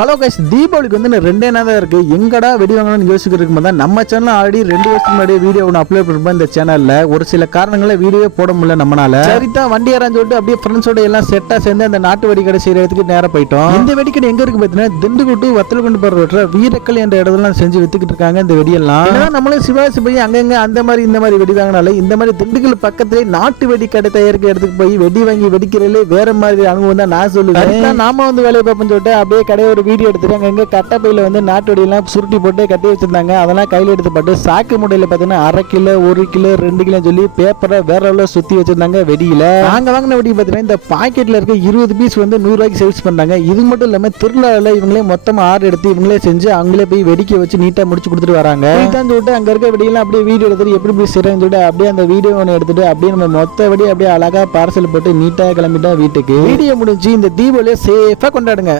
Hello guys, தீபாவளிக்கு வந்து ரெண்டே நாள் தான் இருக்கு. எங்கடா வெடி வாங்கணும்னு யோசிச்சுட்டு இருக்கும்போது நம்ம சேனல் ஆல்ரெடி 2 வருஷத்துக்கு முன்னாடி வீடியோ ஒன்று அப்லோட் பண்ணிருப்போம். இந்த சேனல்ல ஒரு சில காரணங்கள வீடியோவே போட முடியல நம்மளால. சரிதான் வண்டி ஏறான்னு சொல்லிட்டு அப்படியே ஃப்ரெண்ட்ஸோட எல்லாம் செட்டா சேர்ந்து அந்த நாட்டு வெடிக்கடை செய்யற இடத்துக்கு நேரம் போயிட்டோம். இந்த வெடிக்கடை எங்க இருக்கு பார்த்தீங்கன்னா திண்டுக்கட்டு வத்தலகுண்டு போற ரோட்ல வீரக்கல் என்ற இடத்துல செஞ்சு வித்துக்கிட்டு இருக்காங்க. இந்த வெடியெல்லாம் நம்மளும் சிவாசி போய் அங்கங்க அந்த மாதிரி இந்த மாதிரி வெடி வாங்கினால இந்த மாதிரி திண்டுக்கல் பக்கத்திலே நாட்டு வெடிக்கடை தயாரிக்கிற இடத்துக்கு போய் வெடி வாங்கி வெடிக்கிறதுல வேற மாதிரி அனுபவம் தான் நான் சொல்லுவேன். நாம வந்து வேலையை பார்ப்போம்னு சொல்லிட்டு அப்படியே கடையை ஒரு வீடியோ எடுத்துட்டு அங்க கட்டப்பையில வந்து நாட்டு வெடியெல்லாம் சுருட்டி போட்டு கட்டி வச்சிருந்தாங்க. அதெல்லாம் கையில எடுத்து போட்டு சாக்கு முட்டையில பாத்தீங்கன்னா 1/2 கிலோ 1 கிலோ 2 கிலோ சொல்லி பேப்பரை வேற அளவுல சுத்தி வச்சிருந்தாங்க வெடியில. நாங்க வாங்கின வெடி பாத்தீங்கன்னா இந்த பாக்கெட்ல இருக்க 20 பீஸ் வந்து 100 ரூபாய்க்கு சேல்ஸ் பண்றாங்க. இது மட்டும் இல்லாம திருவிழாவில் இவங்களே மொத்தமா ஆர்டர் எடுத்து இவங்களே செஞ்சு அவங்களே போய் வெடிக்க வச்சு நீட்டா முடிச்சு கொடுத்துட்டு வராங்க. இதான் சொல்லிட்டு அங்க இருக்க வெடியெல்லாம் அப்படியே வீடியோ எடுத்துட்டு எப்படி செய்யறேன்னு சொல்லிட்டு அப்படியே அந்த வீடியோ ஒன்று எடுத்துட்டு அப்படியே நம்ம மொத்த வெடி அப்படியே அழகா பார்சல் போட்டு நீட்டா கிளம்பிட்டோம் வீட்டுக்கு. வீடியோ முடிஞ்சு இந்த தீபாவளியை சேஃபா கொண்டாடுங்க.